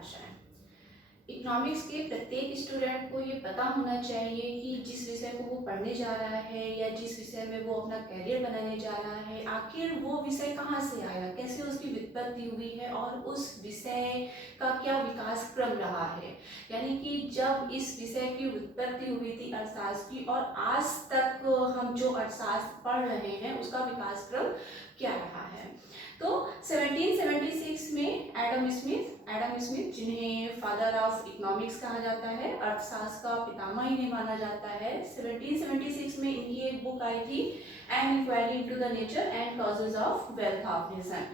परिभाषाएं। इकोनॉमिक्स के प्रत्येक स्टूडेंट को ये पता होना चाहिए कि जिस विषय को वो पढ़ने जा रहा है या जिस विषय में वो अपना करियर बनाने जा रहा है, आखिर वो विषय कहाँ से आया, कैसे उसकी व्युत्पत्ति हुई है और उस विषय का क्या विकास क्रम रहा है। यानी कि जब इस विषय की व्युत्पत्ति हुई थी अर्थशास्त्र की और आज तक हम जो अर्थशास्त्र पढ़ रहे हैं उसका विकास क्रम क्या रहा है। तो 1776 में एडम स्मिथ जिन्हें फादर ऑफ इकोनॉमिक्स कहा जाता है, अर्थशास्त्र का पितामह इन्हें माना जाता है, 1776 में इनकी एक बुक आई थी एन इक्वालिटी into the nature and causes of wealth of nation.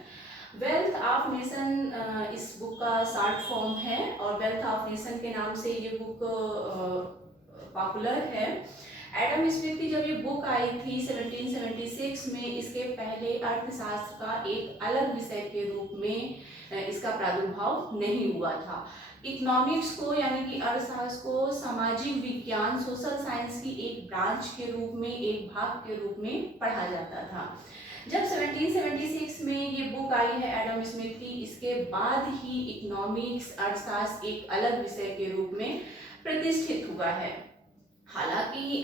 Wealth of nation इस बुक का शॉर्ट फॉर्म है और वेल्थ ऑफ नेशन के नाम से ये बुक पॉपुलर है। एडम स्मिथ की जब ये बुक आई थी 1776 में, इसके पहले अर्थशास्त्र का एक अलग विषय के रूप में इसका प्रादुर्भाव नहीं हुआ था। इकोनॉमिक्स को यानी कि अर्थशास्त्र को सामाजिक विज्ञान सोशल साइंस की एक ब्रांच के रूप में, एक भाग के रूप में पढ़ा जाता था। जब 1776 में ये बुक आई है एडम स्मिथ की, इसके बाद ही इकोनॉमिक्स अर्थशास्त्र एक अलग विषय के रूप में प्रतिष्ठित हुआ है। हालांकि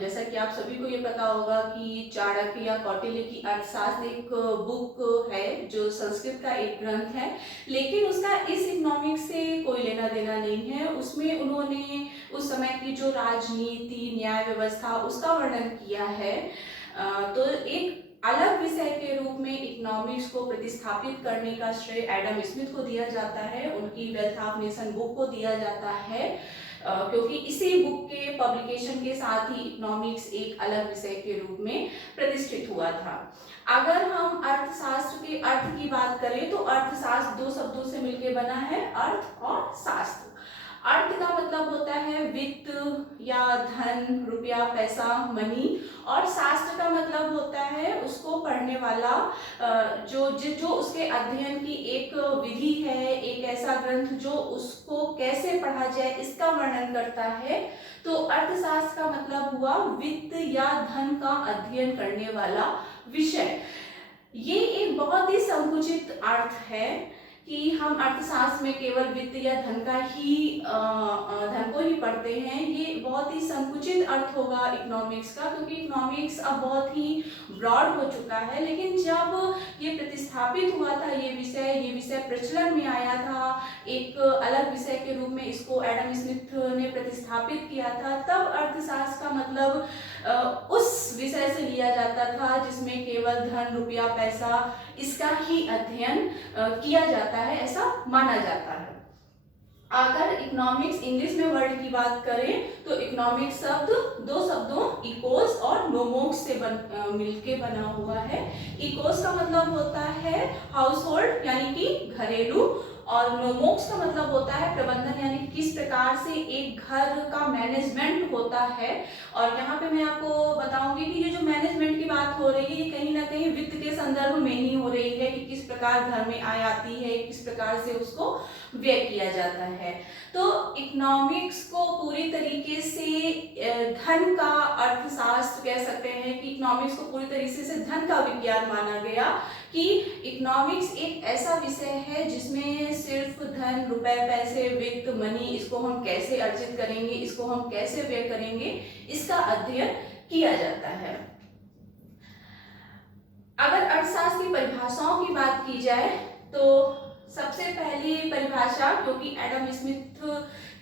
जैसा कि आप सभी को ये पता होगा कि चाणक्य या कौटिल्य की अर्थशास्त्र एक बुक है जो संस्कृत का एक ग्रंथ है, लेकिन उसका इस इकोनॉमिक्स से कोई लेना देना नहीं है। उसमें उन्होंने उस समय की जो राजनीति न्याय व्यवस्था उसका वर्णन किया है। तो एक अलग विषय के रूप में इकोनॉमिक्स को प्रतिस्थापित करने का श्रेय एडम स्मिथ को दिया जाता है, उनकी वेल्थ ऑफ नेशन बुक को दिया जाता है, क्योंकि इसी बुक के पब्लिकेशन के साथ ही इकोनॉमिक्स एक अलग विषय के रूप में प्रतिष्ठित हुआ था। अगर हम अर्थशास्त्र के अर्थ की बात करें तो अर्थशास्त्र दो शब्दों से मिलकर बना है, अर्थ और शास्त्र। अर्थ का मतलब होता है वित्त या धन, रुपया, पैसा, मनी, और शास्त्र का मतलब होता है उसको पढ़ने वाला जो उसके अध्ययन की एक विधि है, एक ऐसा ग्रंथ जो उसको कैसे पढ़ा जाए इसका वर्णन करता है। तो अर्थशास्त्र का मतलब हुआ वित्त या धन का अध्ययन करने वाला विषय। ये एक बहुत ही संकुचित अर्थ है कि हम अर्थशास्त्र में केवल वित्त या धन को ही पढ़ते हैं। ये बहुत ही संकुचित अर्थ होगा इकोनॉमिक्स का, क्योंकि इकोनॉमिक्स अब बहुत ही ब्रॉड हो चुका है। लेकिन जब ये प्रतिस्थापित हुआ था ये विषय प्रचलन में आया था, एक अलग विषय के रूप में इसको एडम स्मिथ ने प्रतिस्थापित किया था, तब अर्थशास्त्र का मतलब उस विषय से लिया जाता था जिसमें केवल धन, रुपया, पैसा इसका ही अध्ययन किया जाता है, ऐसा माना जाता है। अगर इकोनॉमिक्स इंग्लिश में वर्ड की बात करें तो इकोनॉमिक्स शब्द दो शब्दों इकोस और नोमोक्स से मिलके बना हुआ है। इकोस का मतलब होता है हाउस होल्ड यानी कि घरेलू, और नोमोक्स का मतलब होता है प्रबंधन, यानी किस प्रकार से एक घर का मैनेजमेंट होता है। और यहाँ पे मैं आपको बताऊंगी कि ये जो मैनेजमेंट की बात हो रही है ये कहीं ना कहीं वित्त के संदर्भ में ही हो रही है कि किस प्रकार घर में आय आती है, किस प्रकार से उसको व्यय किया जाता है। तो इकोनॉमिक्स को पूरी तरीके से धन का अर्थशास्त्र कह सकते हैं कि इकोनॉमिक्स को पूरी तरीके से धन का विज्ञान माना गया, कि इकोनॉमिक्स एक ऐसा विषय है जिसमें सिर्फ धन, रुपए, पैसे, वित्त, मनी, इसको हम कैसे अर्जित करेंगे, इसको हम कैसे व्यय करेंगे, इसका अध्ययन किया जाता है। अगर अर्थशास्त्र की परिभाषाओं की बात की जाए तो सबसे पहली परिभाषा, क्योंकि एडम स्मिथ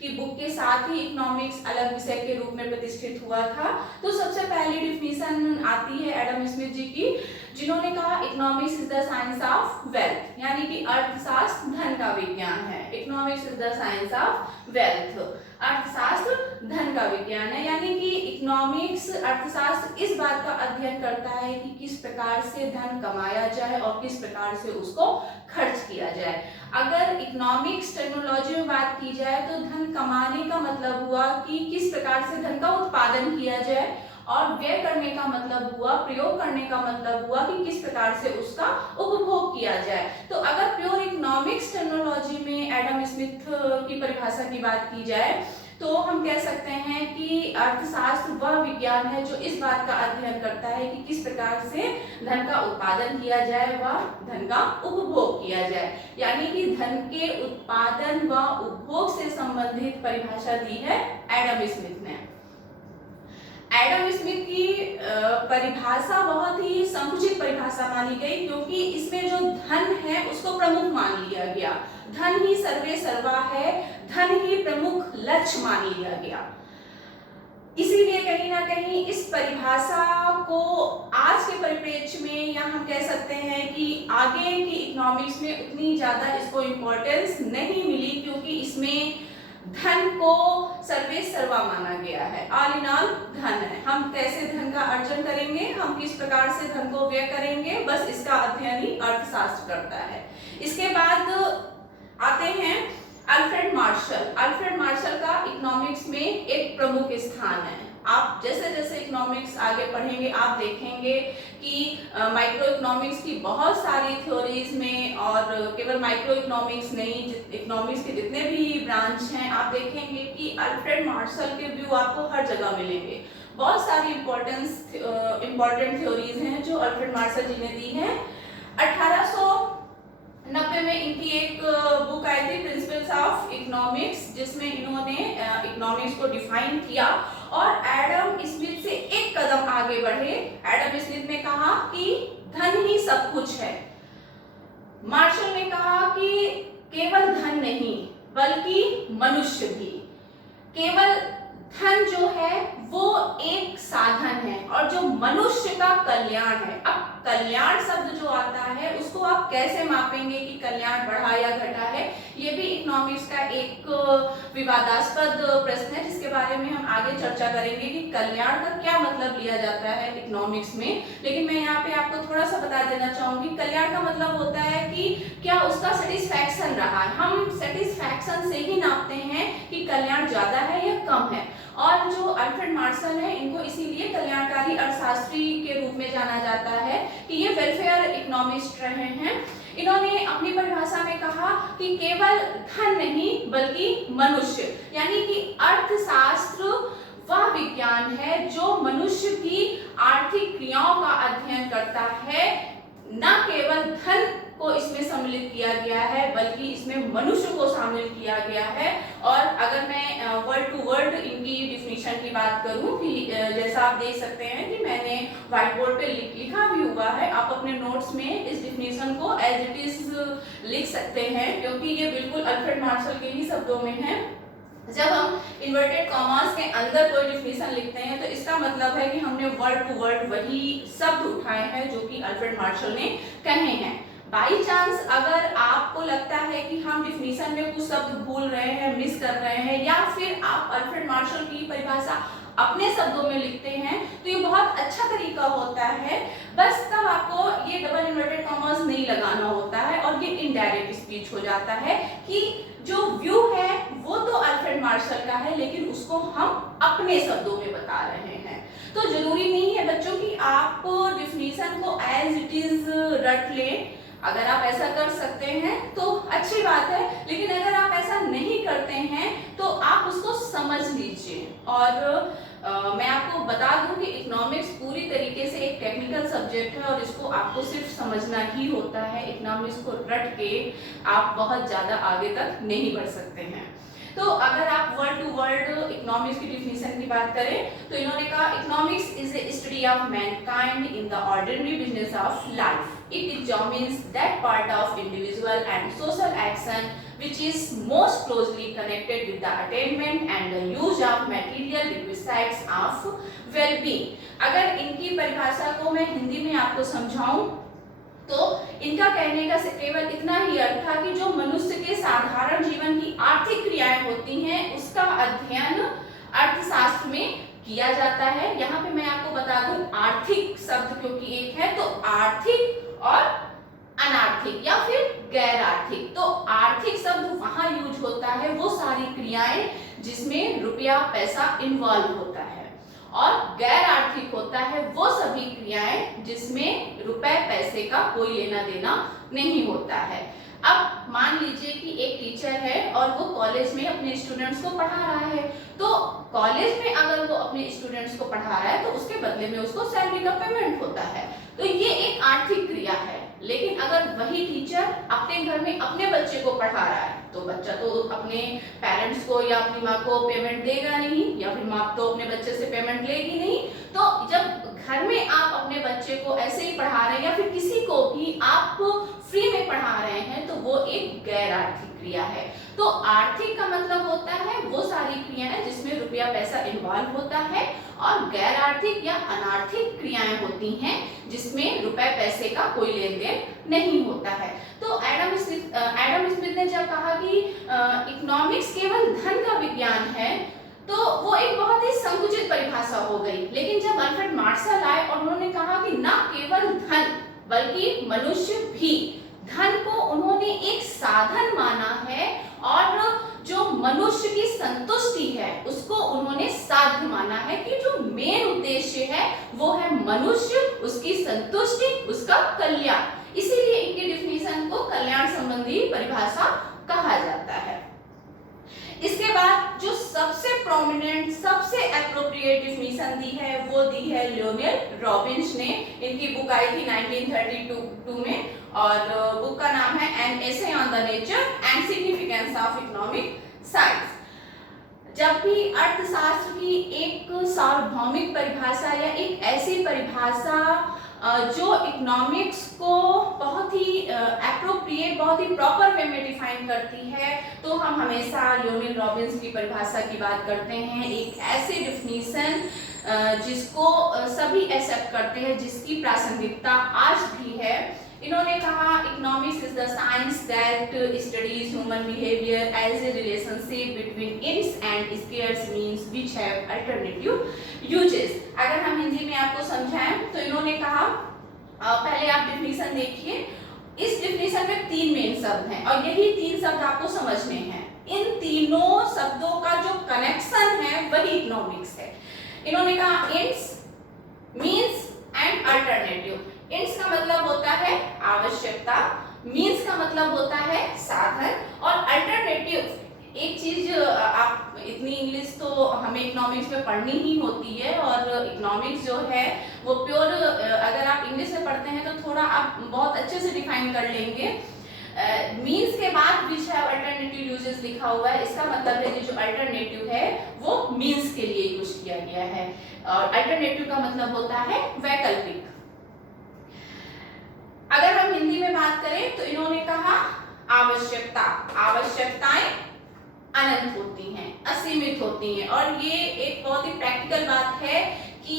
की बुक के साथ ही इकोनॉमिक्स अलग विषय के रूप में प्रतिष्ठित हुआ था, तो सबसे पहली डिफिनीशन आती है एडम स्मिथ जी की, जिन्होंने कहा economics is the science of wealth, यानी कि अर्थशास्त्र धन का विज्ञान है। Economics is the science of wealth, अर्थशास्त्र धन का विज्ञान है। यानी कि इकोनॉमिक्स अर्थशास्त्र इस बात का अध्ययन करता है कि किस प्रकार से धन कमाया जाए और किस प्रकार से उसको खर्च किया जाए। अगर इकोनॉमिक्स टेक्नोलॉजी में बात की जाए तो धन कमाने का मतलब हुआ कि किस प्रकार से धन का उत्पादन किया जाए, और व्यय करने का मतलब हुआ, प्रयोग करने का मतलब हुआ कि किस प्रकार से उसका उपभोग किया जाए। तो अगर प्योर इकोनॉमिक्स टेक्नोलॉजी में एडम स्मिथ की परिभाषा की बात की जाए तो हम कह सकते हैं कि अर्थशास्त्र वह विज्ञान है जो इस बात का अध्ययन करता है कि किस प्रकार से धन का उत्पादन किया जाए व धन का उपभोग किया जाए। यानी कि धन के उत्पादन व उपभोग से संबंधित परिभाषा दी है एडम स्मिथ ने। एडम स्मिथ की परिभाषा बहुत ही संकुचित परिभाषा मानी गई, क्योंकि इसमें जो धन है उसको प्रमुख मान लिया गया। धन ही सर्वे सर्वा है, धन ही प्रमुख लक्ष्य मान लिया गया। इसीलिए कहीं ना कहीं इस परिभाषा को आज के परिप्रेक्ष्य में, या हम कह सकते हैं कि आगे की इकोनॉमिक्स में उतनी ज्यादा इसको इम्पोर्टेंस नहीं मिली, क्योंकि इसमें धन को सर्वे सर्वा माना गया है। ऑल इन ऑल धन है। हम कैसे धन का अर्जन करेंगे, हम किस प्रकार से धन को व्यय करेंगे, बस इसका अध्ययन ही अर्थशास्त्र करता है। इसके बाद आते हैं अल्फ्रेड मार्शल। अल्फ्रेड मार्शल का इकोनॉमिक्स में एक प्रमुख स्थान है। आप जैसे जैसे इकोनॉमिक्स आगे पढ़ेंगे आप देखेंगे कि माइक्रो इकोनॉमिक्स की बहुत सारी थ्योरीज में, और केवल माइक्रो इकोनॉमिक्स नहीं, इकोनॉमिक्स के जितने भी ब्रांच हैं आप देखेंगे कि अल्फ्रेड मार्शल के व्यू आपको हर जगह मिलेंगे। बहुत सारी इम्पोर्टेंट थ्योरीज हैं जो अल्फ्रेड मार्शल जी ने दी हैं। 1890 में इनकी एक बुक आई थी प्रिंसिपल्स ऑफ इकोनॉमिक्स, जिसमें इन्होंने इकोनॉमिक्स को डिफाइन किया और एडम स्मिथ से एक कदम आगे बढ़े। एडम स्मिथ ने कहा कि धन ही सब कुछ है। मार्शल ने कहा कि केवल धन नहीं बल्कि मनुष्य भी। केवल धन जो है वो एक साधन है और जो मनुष्य का कल्याण है। अब कल्याण शब्द जो आता है उसको आप कैसे मापेंगे कि कल्याण बढ़ा या घटा है, ये भी इकोनॉमिक्स का एक विवादास्पद प्रश्न है, जिसके बारे में हम आगे चर्चा करेंगे कि कल्याण का क्या मतलब लिया जाता है इकोनॉमिक्स में। लेकिन मैं यहाँ पे आपको थोड़ा सा बता देना चाहूंगी, कल्याण का मतलब होता है कि क्या उसका सेटिस्फैक्शन रहा है। हम सेटिस्फैक्शन से ही नापते हैं कि कल्याण ज्यादा है या कम है। और जो अल्फ्रेड मार्शल है इनको इसीलिए कल्याणकारी अर्थशास्त्री के रूप में जाना जाता है कि ये वेलफेयर इकोनॉमिस्ट रहे हैं। इन्होंने अपनी परिभाषा में कहा कि केवल धन नहीं बल्कि मनुष्य, यानी कि अर्थशास्त्र वह विज्ञान है जो मनुष्य की आर्थिक क्रियाओं का अध्ययन करता है। न केवल धन को इसमें सम्मिलित किया गया है बल्कि इसमें मनुष्य को शामिल किया गया है। और अगर मैं वर्ड टू वर्ड इनकी डिफिनीशन की बात करूं कि जैसा आप देख सकते हैं कि मैंने व्हाइट बोर्ड पे लिखा भी हुआ है, आप अपने नोट्स में इस डिफिनीशन को एज इट इज लिख सकते हैं, क्योंकि ये बिल्कुल अल्फ्रेड मार्शल के ही शब्दों में है। जब हम इन्वर्टेड कॉमास के अंदर कोई डिफिनीशन लिखते हैं तो इसका मतलब है कि हमने वर्ड टू वर्ड वही शब्द उठाए हैं जो कि अल्फ्रेड मार्शल ने कहे हैं। बाई चांस अगर आपको लगता है कि हम डिफिनीशन में कुछ शब्द भूल रहे हैं, मिस कर रहे हैं, या फिर आप अल्फ्रेड मार्शल की परिभाषा अपने शब्दों में लिखते हैं, तो ये बहुत अच्छा तरीका होता है। बस तब आपको ये डबल इन्वर्टेड कॉमास नहीं लगाना होता है और ये इनडायरेक्ट स्पीच हो जाता है कि जो व्यू है वो तो अल्फ्रेड मार्शल का है लेकिन उसको हम अपने शब्दों में बता रहे हैं। तो जरूरी नहीं है बच्चों कि आप डिफिनीशन को एज इट इज रट लें। अगर आप ऐसा कर सकते हैं तो अच्छी बात है, लेकिन अगर आप ऐसा नहीं करते हैं तो आप उसको समझ लीजिए। और मैं आपको बता दूं कि इकोनॉमिक्स पूरी तरीके से एक टेक्निकल सब्जेक्ट है और इसको आपको सिर्फ समझना ही होता है। इकोनॉमिक्स को रट के आप बहुत ज़्यादा आगे तक नहीं बढ़ सकते हैं। तो अगर आप वर्ड टू वर्ड इकोनॉमिक्स की डिफिनीशन की बात करें तो इन्होंने कहा economics is a study of Mankind in the ordinary business of life. It examines that part of individual and social action which is most closely connected with the attainment and the use of material requisites of well-being। अगर इनकी परिभाषा को मैं हिंदी में आपको समझाऊं तो इनका कहने का केवल इतना ही अर्थ था कि जो मनुष्य के साधारण जीवन की आर्थिक क्रियाएं होती हैं उसका अध्ययन अर्थशास्त्र में किया जाता है। यहाँ पे मैं आपको बता दूं आर्थिक शब्द क्योंकि एक है, तो आर्थिक और अनार्थिक या फिर गैर आर्थिक। तो आर्थिक शब्द वहां यूज होता है वो सारी क्रियाएं जिसमें रुपया पैसा इन्वॉल्व होता है, और गैर आर्थिक होता है वो सभी क्रियाएं जिसमें रुपए पैसे का कोई लेना देना नहीं होता है। अब मान लीजिए कि एक टीचर है और वो कॉलेज में अपने स्टूडेंट्स को पढ़ा रहा है, तो कॉलेज में अगर वो अपने स्टूडेंट्स को पढ़ा रहा है तो उसके बदले में उसको सैलरी का पेमेंट होता है, तो ये एक आर्थिक क्रिया है। लेकिन अगर वही टीचर अपने घर में अपने बच्चे को पढ़ा रहा है तो बच्चा तो अपने पेरेंट्स को या अपनी माँ को पेमेंट देगा नहीं, या फिर माँ तो अपने बच्चे से पेमेंट लेगी नहीं। तो जब घर में आप अपने बच्चे को ऐसे ही पढ़ा रहे हैं या फिर किसी को भी आप फ्री में पढ़ा रहे हैं तो वो एक गैर आर्थिक क्रिया है। तो आर्थिक का मतलब होता है वो सारी क्रियाएं जिसमें रुपया पैसा इन्वॉल्व होता है, और गैर आर्थिक या अनार्थिक क्रियाएं होती हैं जिसमें रुपए पैसे का कोई लेन देन नहीं होता है। तो एडम स्मिथ ने जब कहा कि इकोनॉमिक्स केवल धन का विज्ञान है, तो वो एक बहुत ही संकुचित परिभाषा हो गई। लेकिन जब अल्फ्रेड मार्शल आए और उन्होंने कहा कि ना केवल धन बल्कि मनुष्य भी, धन को उन्होंने एक साधन माना है और जो मनुष्य की संतुष्टि है उसको उन्होंने साध्य माना है, कि जो मेन उद्देश्य है वो है मनुष्य, उसकी संतुष्टि, उसका कल्याण। इसीलिए इनकी डिफिनीशन को कल्याण संबंधी परिभाषा कहा जाता है। इसके बाद जो सबसे प्रोमिनेंट, सबसे एप्रोप्रिएट डिफिनीशन दी है वो दी है लियोनेल रॉबिन्स ने। इनकी बुक आई थी 1932 में और बुक का नाम है an essay on the nature and significance of economic science. जब भी अर्थशास्त्र की एक सार्वभौमिक परिभाषा या एक ऐसी परिभाषा जो इकोनॉमिक्स को बहुत ही एप्रोप्रिएट, बहुत ही प्रॉपर वे में डिफाइन करती है, तो हम हमेशा लियोनेल रॉबिन्स की परिभाषा की बात करते हैं। एक ऐसी डिफिनीशन जिसको सभी एक्सेप्ट करते हैं, जिसकी प्रासंगिकता आज भी है। इन्होंने कहा economics is the science that studies human behaviour as a relationship between its and scarce means which have alternative uses. अगर हम हिंदी में आपको समझाएं तो इन्होंने कहा, पहले आप डिफिनीशन देखिए। इस डिफिनीशन में 3 मेन शब्द हैं और यही 3 शब्द आपको समझने हैं। इन तीनों शब्दों का जो कनेक्शन है वही इकोनॉमिक्स है। इन्होंने कहा it's, means and alternative. It's का मतलब होता है आवश्यकता, मींस का मतलब होता है साधन, और अल्टरनेटिव एक चीज, आप इतनी इंग्लिश तो हमें इकोनॉमिक्स में पढ़नी ही होती है, और इकोनॉमिक्स जो है वो प्योर, अगर आप इंग्लिश में पढ़ते हैं तो थोड़ा आप बहुत अच्छे से डिफाइन कर लेंगे। मींस के बाद विच हैव अल्टरनेटिव यूजेस लिखा हुआ है, इसका मतलब है कि जो अल्टरनेटिव है वो मींस के लिए यूज किया गया है, और अल्टरनेटिव का मतलब होता है वैकल्पिक। अगर हम हिंदी में बात करें तो इन्होंने कहा आवश्यकता, आवश्यकताएं अनंत होती हैं, असीमित होती हैं, और ये एक बहुत ही प्रैक्टिकल बात है कि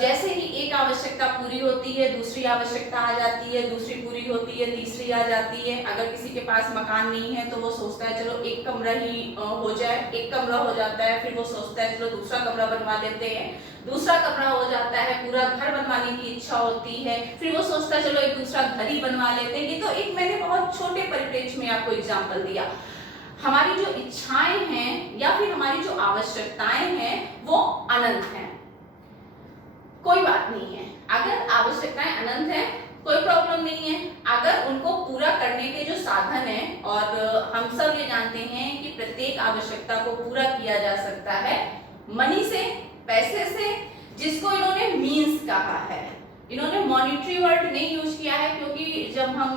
जैसे ही एक आवश्यकता पूरी होती है दूसरी आवश्यकता आ जाती है, दूसरी पूरी होती है तीसरी आ जाती है। अगर किसी के पास मकान नहीं है तो वो सोचता है चलो एक कमरा ही हो जाए, एक कमरा हो जाता है, फिर वो सोचता है चलो दूसरा कमरा बनवा लेते हैं, दूसरा कमरा हो जाता है, पूरा घर बनवाने की इच्छा होती है, फिर वो सोचता है चलो एक दूसरा घर ही बनवा लेते हैं। ये तो एक मैंने बहुत छोटे परिप्रेक्ष्य में आपको एग्जाम्पल दिया। हमारी जो इच्छाएं हैं या फिर हमारी जो आवश्यकताएं हैं वो अनंत हैं, कोई बात नहीं है। अगर आवश्यकताएं अनंत हैं कोई प्रॉब्लम नहीं है, अगर उनको पूरा करने के जो साधन है, और हम सब ये जानते हैं कि प्रत्येक आवश्यकता को पूरा किया जा सकता है मनी से, पैसे से, जिसको इन्होंने मींस कहा है। इन्होंने मॉनिटरी वर्ड नहीं यूज किया है, क्योंकि जब हम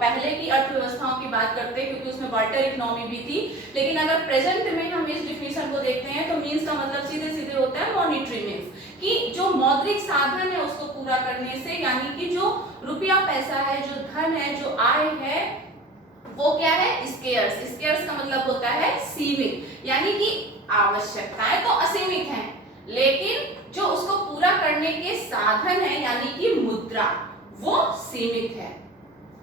पहले की अर्थव्यवस्थाओं की बात करते हैं, क्योंकि उसमें बार्टर इकोनॉमी भी थी, लेकिन अगर प्रेजेंट में हम इस डिफिनीशन को देखते हैं तो मींस का मतलब सीधे सीधे होता है मॉनिटरी मींस, कि जो मौद्रिक साधन है उसको पूरा करने से, यानी कि जो रुपया पैसा है, जो धन है, जो आय है, वो क्या है स्केयर्स। स्केयर्स का मतलब होता है सीमित, यानी कि आवश्यकताएं तो असीमित हैं लेकिन जो उसको पूरा करने के साधन है यानी कि मुद्रा वो सीमित है।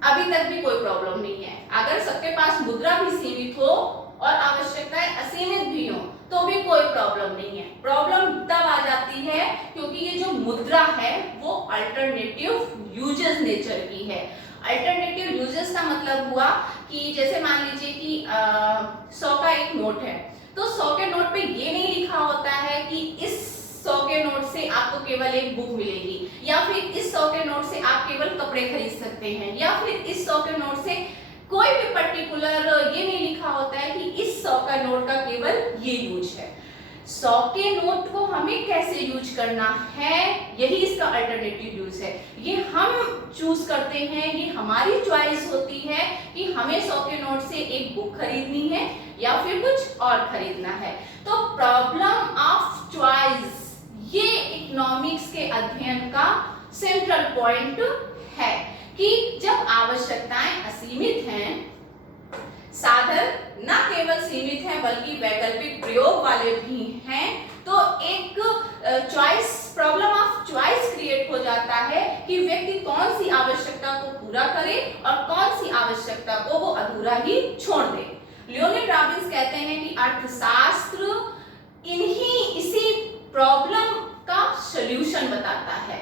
अभी तक भी कोई प्रॉब्लम नहीं है। अगर सबके पास मुद्रा भी सीमित हो और आवश्यकताएं असीमित भी हो तो भी कोई प्रॉब्लम नहीं है। प्रॉब्लम तब आ जाती है क्योंकि ये जो मुद्रा है वो अल्टरनेटिव यूजेस नेचर की है। अल्टरनेटिव यूजेस का मतलब हुआ कि जैसे मान लीजिए कि 100 का एक नोट है, तो 100 के नोट पे ये नहीं लिखा होता है कि इस 100 के नोट से आपको केवल एक बुक मिलेगी, या फिर इस 100 के नोट से आप केवल कपड़े खरीद सकते हैं, या फिर इस 100 के नोट से कोई भी पर्टिकुलर ये नहीं लिखा होता है कि इस 100 का नोट का केवल ये यूज है। 100 के नोट को हमें कैसे यूज करना है, यही इसका अल्टरनेटिव यूज है। ये हम चूज करते हैं, ये हमारी चॉइस होती है कि हमें 100 के नोट से एक बुक खरीदनी है या फिर कुछ और खरीदना है। तो प्रॉब्लम ऑफ चॉइस ये इकोनॉमिक्स के अध्ययन का सेंट्रल पॉइंट है कि जब आवश्यकताएं असीमित हैं, साधन न केवल सीमित हैं बल्कि वैकल्पिक प्रयोग वाले भी हैं, तो एक choice, problem of choice create हो जाता है कि व्यक्ति कौन सी आवश्यकता को पूरा करे और कौन सी आवश्यकता को वो अधूरा ही छोड़ दे। लियोनार्ड रॉबिन्स कहते हैं कि अर्थशास्त्र इसी प्रॉब्लम का सॉल्यूशन बताता है।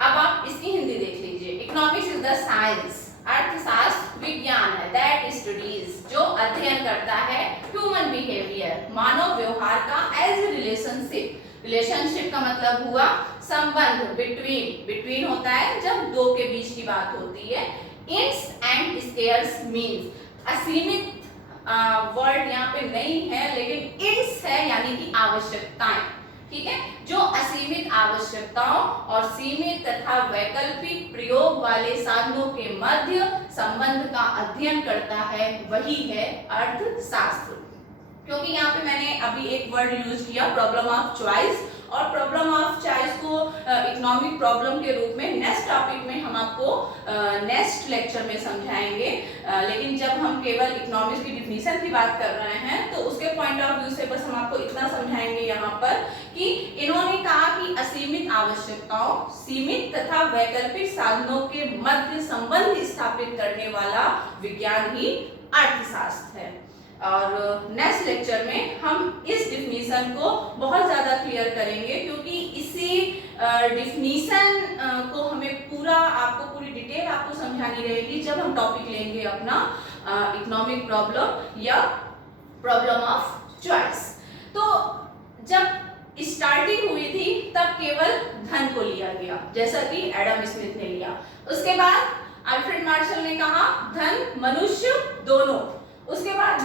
अब आप इसकी हिंदी देख लीजिए। इकोनॉमिक्स इज द साइंस, अर्थशास्त्र विज्ञान है, दैट स्टडीज जो अध्ययन करता है ह्यूमन बिहेवियर, मानव व्यवहार का एज रिलेशनशिप। रिलेशनशिप का मतलब हुआ संबंध, बिटवीन होता है जब दो के बीच की बात होती है। इंस एंड स्केयर्स मीन्स, असीमित वर्ड यहाँ पे नहीं है लेकिन इंस है यानी कि आवश्यकताएं, ठीक है। जो असीमित आवश्यकताओं और सीमित तथा वैकल्पिक प्रयोग वाले साधनों के मध्य संबंध का अध्ययन करता है, वही है अर्थशास्त्र। क्योंकि यहाँ पे मैंने अभी एक वर्ड यूज किया प्रॉब्लम ऑफ चॉइस, और प्रॉब्लम ऑफ चॉइस को इकोनॉमिक प्रॉब्लम के रूप में नेक्स्ट टॉपिक में हम आपको नेक्स्ट लेक्चर में समझाएंगे। लेकिन जब हम केवल इकोनॉमिक्स की डिफिनीशन की बात कर रहे हैं तो उसके पॉइंट ऑफ व्यू से बस हम आपको इतना समझाएंगे यहाँ पर कि इन्होंने कहा कि असीमित आवश्यकताओं, सीमित तथा वैकल्पिक साधनों के मध्य संबंध स्थापित करने वाला विज्ञान ही अर्थशास्त्र है। और नेक्स्ट लेक्चर में हम इस डिफिनीशन को बहुत ज़्यादा क्लियर करेंगे, क्योंकि इसी डिफिनीशन को हमें आपको पूरी डिटेल आपको समझानी रहेगी जब हम टॉपिक लेंगे अपना इकोनॉमिक प्रॉब्लम या प्रॉब्लम ऑफ चॉइस। तो जब स्टार्टिंग हुई थी तब केवल धन को लिया गया, जैसा कि एडम स्मिथ ने लिया। उसके बाद अल्फ्रेड मार्शल ने कहा धन मनुष्य दोनों। उसके बाद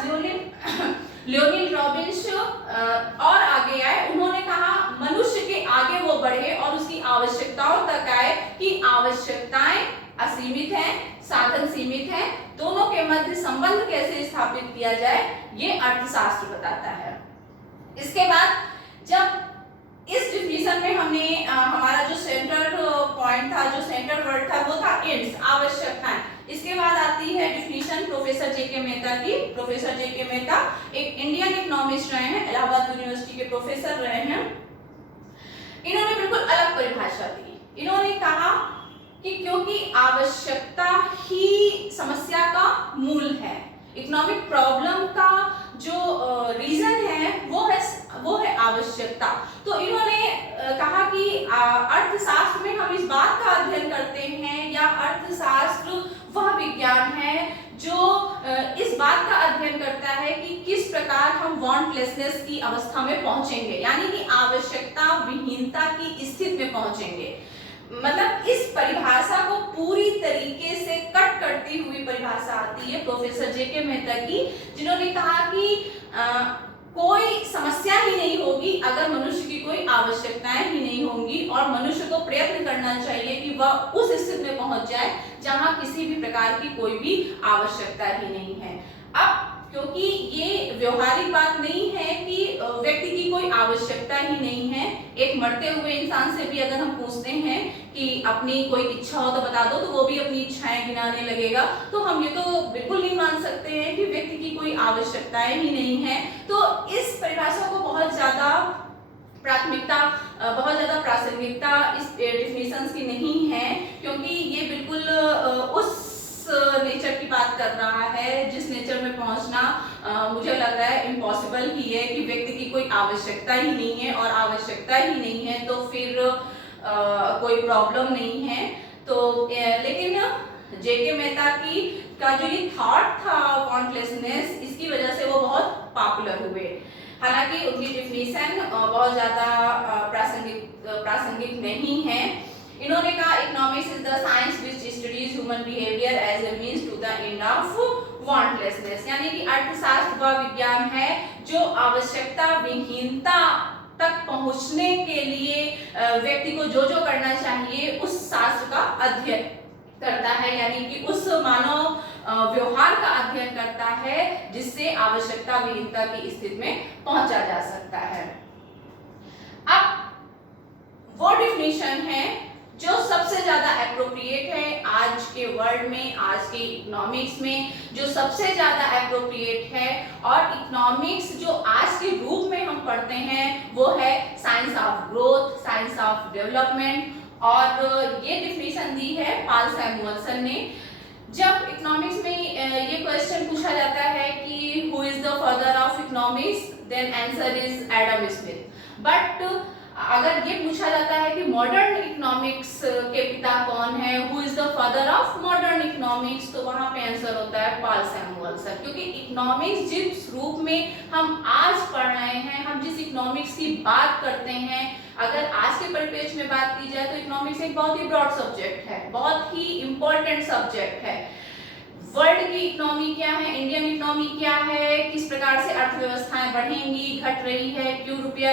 लियोनार्ड रॉबिन्स और आगे आए, उन्होंने कहा मनुष्य के आगे वो बढ़े और उसकी आवश्यकताओं तक आए कि आवश्यकताएं असीमित हैं, साधन सीमित हैं, दोनों के मध्य संबंध कैसे स्थापित किया जाए, ये अर्थशास्त्र बताता है। इसके बाद जब इस डिफिनीशन में हमने हमारा जो सेंटर पॉइंट था, जो सेंटर वर्ड था, वो था इंड्स, आवश्यकताएं। इसके बाद आती है डिफिनीशन प्रोफेसर जे.के. मेहता की। Professor JK. मेहता एक इंडियन इकोनॉमिस्ट रहे हैं, इलाहाबाद यूनिवर्सिटी के प्रोफेसर रहे हैं। इन्होंने बिल्कुल अलग परिभाषा दी। इन्होंने कहा कि क्योंकि आवश्यकता ही समस्या का मूल है, इकोनॉमिक प्रॉब्लम का जो रीजन है वो है आवश्यकता। तो इन्होंने कहा कि अर्थशास्त्र में हम इस बात का अध्ययन करते हैं, या अर्थशास्त्र वह विज्ञान है जो इस बात का अध्ययन करता है कि किस प्रकार हम वांटलेसनेस की अवस्था में पहुंचेंगे, यानी कि आवश्यकता विहीनता की स्थिति में पहुंचेंगे। मतलब इस परिभाषा को पूरी तरीके से कट करती हुई परिभाषा आती है प्रोफेसर जे.के. मेहता की, जिन्होंने कहा कि कोई समस्या ही नहीं होगी अगर मनुष्य की कोई आवश्यकताएं ही नहीं होंगी, और मनुष्य को प्रयत्न करना चाहिए कि वह उस स्थिति में पहुंच जाए जहां किसी भी प्रकार की कोई भी आवश्यकता ही नहीं है। अब क्योंकि ये व्यवहारिक बात नहीं है कि व्यक्ति की कोई आवश्यकता ही नहीं है, एक मरते हुए इंसान से भी अगर हम पूछते हैं कि अपनी कोई इच्छा हो तो बता दो, तो वो भी अपनी इच्छाएं गिनाने लगेगा। तो हम ये तो बिल्कुल नहीं मान सकते हैं कि व्यक्ति की कोई आवश्यकताएं ही नहीं है। तो इस परिभाषा को बहुत ज्यादा प्राथमिकता, बहुत ज्यादा प्रासंगिकता इस डिफिनीशंस की नहीं है, क्योंकि ये बिल्कुल उस नेचर की बात कर रहा है जिस नेचर में पहुंचना मुझे लग रहा है इम्पॉसिबल ही है, कि व्यक्ति की कोई आवश्यकता ही नहीं है, और आवश्यकता ही नहीं है तो फिर कोई प्रॉब्लम नहीं है। तो लेकिन जे.के. मेहता का जो ये थॉट था वांटलेसनेस, इसकी वजह से वो बहुत पॉपुलर हुए। हालांकि उनकी डिफिनीशन बहुत ज्यादा प्रासंगिक नहीं है। इन्होंने कहा economics is the science which studies human behaviour as a means to the end of wantlessness, यानी कि अर्थशास्त्र वह विज्ञान है जो आवश्यकता विहीनता तक पहुंचने के लिए व्यक्ति को जो जो करना चाहिए उस शास्त्र का अध्ययन करता है, यानी कि उस मानव व्यवहार का अध्ययन करता है जिससे आवश्यकता विहीनता की स्थिति में पहुंचा जा सकता है। अब वो डिफिनेशन है जो सबसे ज्यादा एप्रोप्रिएट है आज के वर्ल्ड में, आज के इकोनॉमिक्स में जो सबसे ज्यादा एप्रोप्रिएट है, और इकोनॉमिक्स जो आज के रूप में हम पढ़ते हैं वो है science of growth, science of development. और ये डिफिनेशन दी है पॉल सैमुअल्सन ने। जब इकोनॉमिक्स में ये क्वेश्चन पूछा जाता है कि who is the father of economics, then answer is Adam Smith. But अगर ये पूछा जाता है कि मॉडर्न इकोनॉमिक्स के पिता कौन है, who is the father of modern economics, तो वहां पे आंसर होता है पॉल सैमुअल्सन। क्योंकि इकोनॉमिक्स जिस रूप में हम आज पढ़ रहे हैं, हम जिस इकोनॉमिक्स की बात करते हैं, अगर आज के परिप्रेक्ष्य में बात की जाए तो इकोनॉमिक्स एक बहुत ही ब्रॉड सब्जेक्ट है, बहुत ही इंपॉर्टेंट सब्जेक्ट है। वर्ल्ड की इकोनॉमी क्या है, इंडियन इकोनॉमी क्या है, किस प्रकार से अर्थव्यवस्थाएं बढ़ेंगी, घट रही है, क्यों रुपया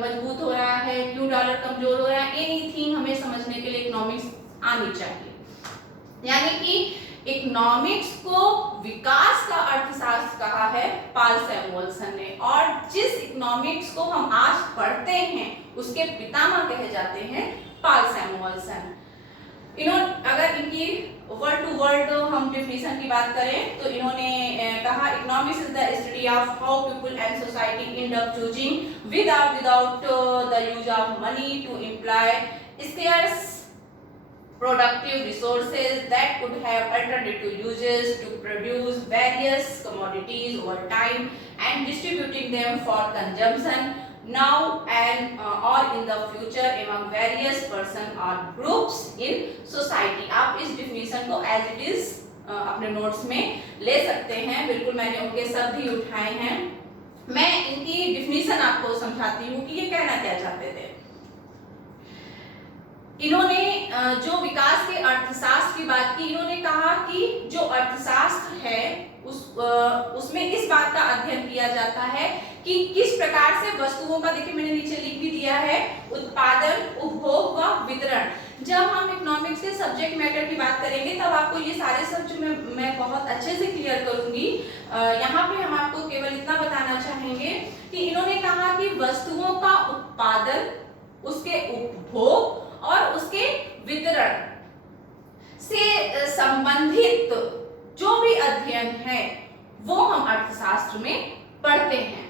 मजबूत हो रहा है, क्यों डॉलर कमजोर हो रहा है, एनीथिंग हमें समझने के लिए इकोनॉमिक्स आनी चाहिए। यानी कि इकोनॉमिक्स को विकास का अर्थशास्त्र कहा है पॉल सैमुअल्सन ने, और जिस इकोनॉमिक्स को हम आज पढ़ते हैं उसके पितामह कहे जाते हैं पॉल सैमुअल्सन। इन्होंने अगर इनकी वर्ड टू वर्ड हम डिफिनेशन की बात करें तो इन्होंने कहा economics is the study of how people and society end up choosing without the use of money to employ scarce productive resources that could have alternative uses to produce various commodities over time and distributing them for consumption now and or in the future among various person or groups in society। आप इस definition को as it is अपने notes में ले सकते हैं, बिल्कुल मैंने उनके शब्द ही उठाए हैं। मैं इनकी डिफिनेशन आपको समझाती हूँ कि ये कहना क्या चाहते थे। इन्होंने जो विकास के अर्थशास्त्र की बात की, इन्होंने कहा कि जो अर्थशास्त्र है उसमें इस बात का अध्ययन किया जाता है कि किस प्रकार से वस्तुओं का, देखिए मैंने नीचे लिख भी दिया है, उत्पादन, उपभोग व वितरण। जब हम इकोनॉमिक्स के सब्जेक्ट मैटर की बात करेंगे तब आपको ये सारे शब्द मैं बहुत अच्छे से क्लियर करूंगी। यहाँ पे हम आपको केवल इतना बताना चाहेंगे कि इन्होंने कहा कि वस्तुओं का उत्पादन, उसके उपभोग और उसके वितरण से संबंधित जो भी अध्ययन है वो हम अर्थशास्त्र में पढ़ते हैं।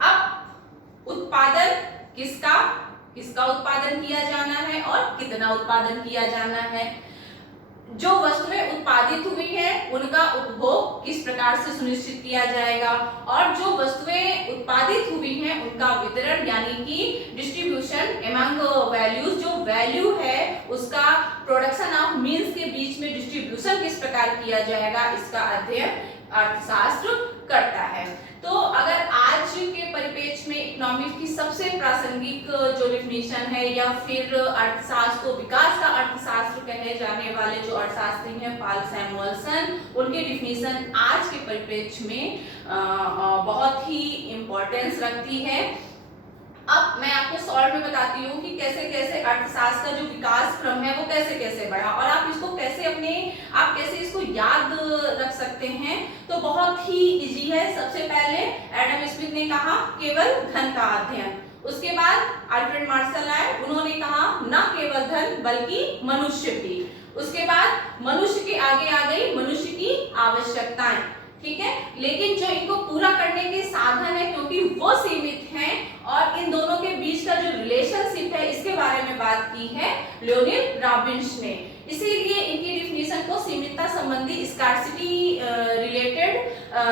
अब उत्पादन किसका उत्पादन किया जाना है और कितना उत्पादन किया जाना है, जो वस्तुएं उत्पादित हुई हैं उनका उपभोग किस प्रकार से सुनिश्चित किया जाएगा, और जो वस्तुएं उत्पादित हुई हैं उनका वितरण यानी कि डिस्ट्रीब्यूशन एमंग वैल्यूज, जो वैल्यू है उसका प्रोडक्शन ऑफ मींस के बीच में डिस्ट्रीब्यूशन किस प्रकार किया जाएगा, इसका अध्ययन अर्थशास्त्र करता है। तो अगर आज के परिप्रेक्ष्य में इकोनॉमिक्स की सबसे प्रासंगिक जो डिफिनेशन है या फिर अर्थशास्त्र को विकास का अर्थशास्त्र कहे जाने वाले जो अर्थशास्त्री हैं पॉल सैमुअल्सन, उनकी डिफिनेशन आज के परिप्रेक्ष्य में बहुत ही इम्पोर्टेंस रखती है। अब मैं आपको शॉर्ट में बताती हूँ कि कैसे कैसे अर्थशास्त्र का जो विकास क्रम है वो कैसे कैसे बढ़ा, और आप इसको कैसे इसको याद रख सकते हैं। तो बहुत ही इजी है। सबसे पहले एडम स्मिथ ने कहा केवल धन का अध्ययन, उसके बाद अल्फ्रेड मार्शल आए, उन्होंने कहा न केवल धन बल्कि मनुष्य भी, उसके बाद मनुष्य के आगे आ गई मनुष्य की आवश्यकताएं, ठीक है, लेकिन जो इनको पूरा करने के साधन है क्योंकि वो सीमित हैं और इन दोनों के बीच का जो रिलेशनशिप है इसके बारे में बात की है लियोनिड रॉबिन्स ने। इसीलिए इनकी डिफिनेशन को सीमितता संबंधी स्कार्सिटी रिलेटेड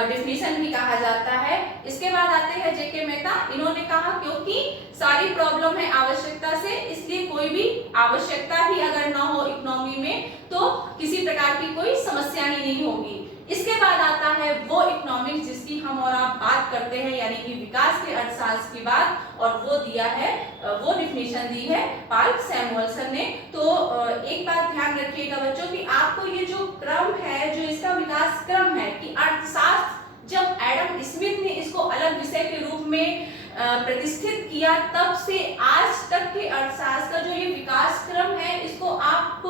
डिफिनेशन भी कहा जाता है। इसके बाद आते हैं जेके मेहता, इन्होंने कहा क्योंकि सारी प्रॉब्लम है आवश्यकता से, इसलिए कोई भी आवश्यकता ही अगर ना हो इकोनॉमी में तो किसी प्रकार की कोई समस्या ही नहीं होगी। इसके बाद आता है वो इकोनॉमिक्स जिसकी हम और आप बात करते हैं यानी कि विकास के अर्थशास्त्र की बात, और वो दिया है, वो डिफिनेशन दी है पॉल सैमुअल्सन ने। तो एक बात ध्यान रखिएगा बच्चों कि आपको ये जो क्रम है, जो इसका विकास क्रम है कि स्मिथ ने इसको अलग विषय के रूप में प्रतिष्ठित किया, तब से आज तक के अर्थशास्त्र का जो ये विकास क्रम है इसको आप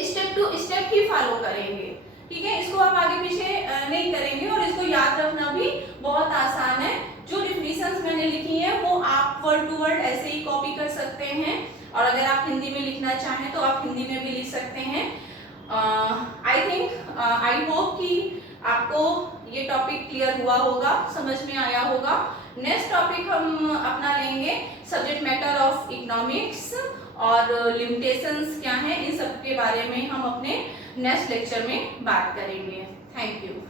स्टेप टू स्टेप ही फॉलो करेंगे, ठीक है। इसको आप आगे पीछे नहीं करेंगे और इसको याद रखना भी बहुत आसान है। जो डिफिनीशंस मैंने लिखी है वो आप वर्ड टू वर्ड ऐसे ही कॉपी कर सकते हैं, और अगर आप हिंदी में लिखना चाहें तो आप हिंदी में भी लिख सकते हैं। आई होप कि आपको ये टॉपिक क्लियर हुआ होगा, समझ में आया होगा। नेक्स्ट टॉपिक हम अपना लेंगे सब्जेक्ट मैटर ऑफ इकोनॉमिक्स, और लिमिटेशंस क्या हैं, इन सब के बारे में हम अपने नेक्स्ट लेक्चर में बात करेंगे। Thank you.